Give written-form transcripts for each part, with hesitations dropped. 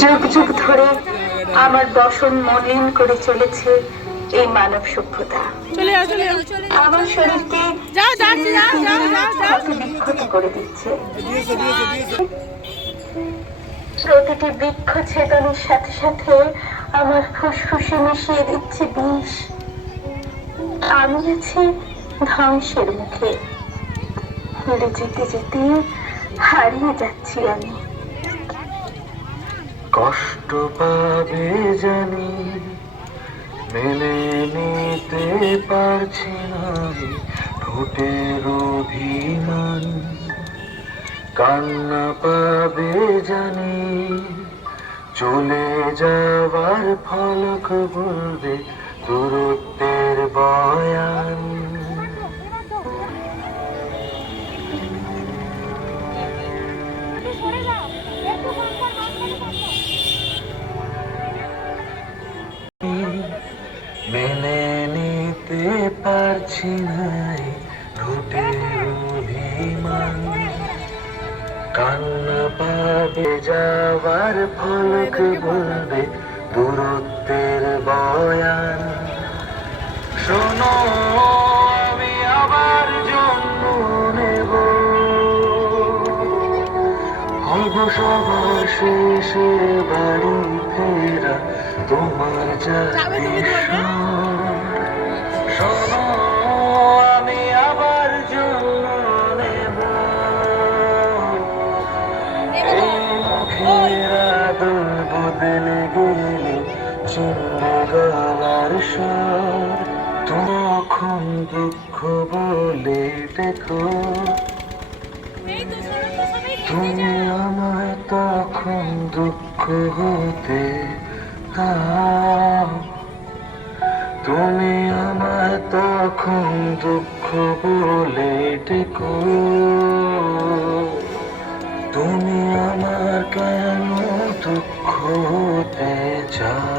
যুগ যুগ ধরে আমার বসন মলিন করে চলেছে এই মানব সভ্যতা। আমার শরীরকে ক্ষত বিক্ষত করে দিচ্ছে। প্রতিটি বৃক্ষ ছেদনের সাথে সাথে আমার ফুসফুসে মিশিয়ে দিচ্ছে বিষ। আমি আছি ধ্বংসের মুখে, যেতে যেতে হারিয়ে যাচ্ছি আমি। কষ্ট পাবে জানি, মেনে নিতে পারছি না আমি ঠোঁটের অভিমান। কান্না পাবে জানি, চলে যাওয়ার ফলক বলবে দূরত্বের বয়ান। মেনে নিতে পারছি না ঠোঁটের অভিমান। কান্না পাবে যাওয়ার ফলক বলবে দূরত্বের বয়ান। শোনো, আমি আবার জন্ম নেব, হব সবার শেষে বাড়ি ফেরা তোমার জাতিস্বর। শোনো, আমি আবার জন্ম নেব, এই মুখের আদর বদলে গেলে চিনবে গলার স্বর। তখন দুঃখ বলে দেখো, তুমি আমায় তখন দুঃখ হতে দাও। তুমি আমায় তখন দুঃখ বলে ডেকো, তুমি আমার কেন দুঃখ হতে চাও।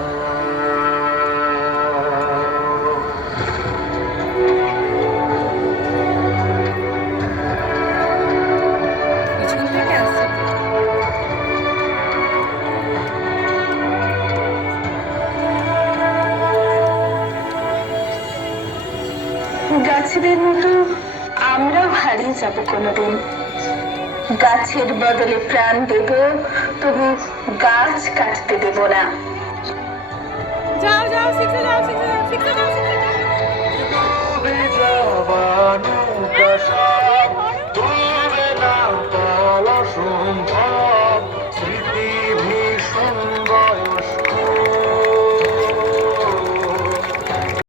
গাছেদের মতো আমরাও হারিয়ে যাব কোনোদিন। গাছের বদলে প্রাণ দেব, তবু গাছ কাটতে দেব না। যাও যাও, শিখে যাও, শিখে যাও, শিখে যাও, শিখে যাও।